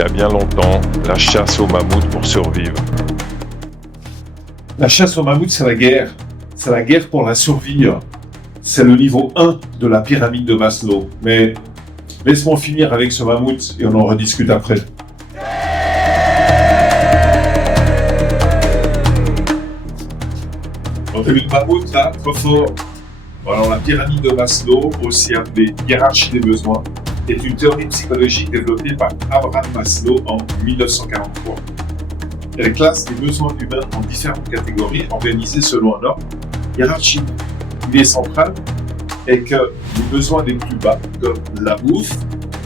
y a bien longtemps, la chasse au mammouth pour survivre. La chasse au mammouth, c'est la guerre. C'est la guerre pour la survie. C'est le niveau 1 de la pyramide de Maslow. Mais laisse-moi finir avec ce mammouth et on en rediscute après. On a vu le mammouth là, trop fort. Alors la pyramide de Maslow, aussi appelée hiérarchie des besoins, est une théorie psychologique développée par Abraham Maslow en 1943. Elle classe les besoins humains en différentes catégories organisées selon un ordre hiérarchique. L'idée centrale est que les besoins les plus bas, comme la bouffe,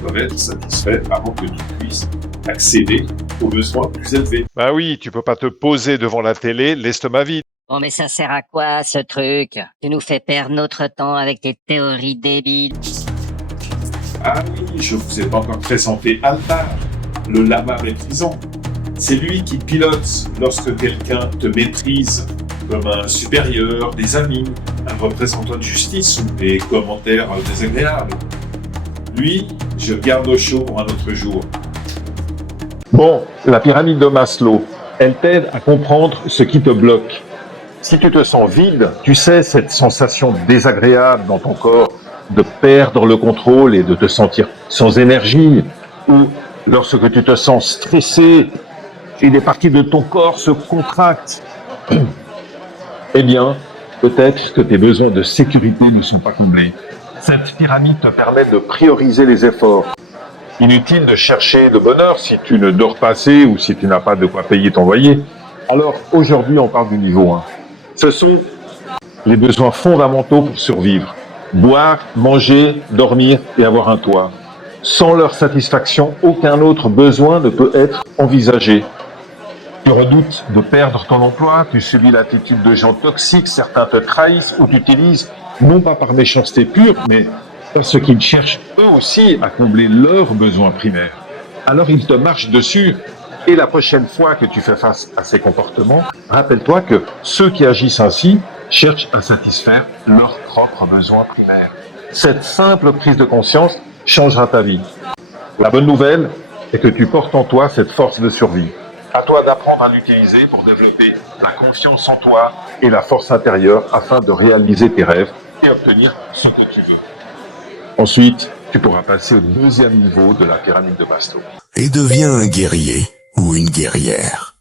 doivent être satisfaits avant que tu puisses accéder aux besoins plus élevés. Bah oui, tu peux pas te poser devant la télé, l'estomac vide. Oh mais ça sert à quoi ce truc? Tu nous fais perdre notre temps avec tes théories débiles. Ah oui, je vous ai pas encore présenté Altar, le lama méprisant. C'est lui qui pilote lorsque quelqu'un te méprise comme un supérieur, des amis, un représentant de justice ou des commentaires désagréables. Lui, je garde au chaud pour un autre jour. Bon, la pyramide de Maslow, elle t'aide à comprendre ce qui te bloque. Si tu te sens vide, tu sais, cette sensation désagréable dans ton corps de perdre le contrôle et de te sentir sans énergie, ou lorsque tu te sens stressé et des parties de ton corps se contractent, eh bien, peut-être que tes besoins de sécurité ne sont pas comblés. Cette pyramide te permet de prioriser les efforts. Inutile de chercher le bonheur si tu ne dors pas assez ou si tu n'as pas de quoi payer ton loyer. Alors, aujourd'hui, on parle du niveau 1. Ce sont les besoins fondamentaux pour survivre. Boire, manger, dormir et avoir un toit. Sans leur satisfaction, aucun autre besoin ne peut être envisagé. Tu redoutes de perdre ton emploi, tu subis l'attitude de gens toxiques, certains te trahissent ou t'utilisent, non pas par méchanceté pure, mais parce qu'ils cherchent eux aussi à combler leurs besoins primaires. Alors ils te marchent dessus. Et la prochaine fois que tu fais face à ces comportements, rappelle-toi que ceux qui agissent ainsi cherchent à satisfaire leurs propres besoins primaires. Cette simple prise de conscience changera ta vie. La bonne nouvelle est que tu portes en toi cette force de survie. À toi d'apprendre à l'utiliser pour développer la confiance en toi et la force intérieure afin de réaliser tes rêves et obtenir ce que tu veux. Ensuite, tu pourras passer au deuxième niveau de la pyramide de Maslow. Et deviens un guerrier ou une guerrière.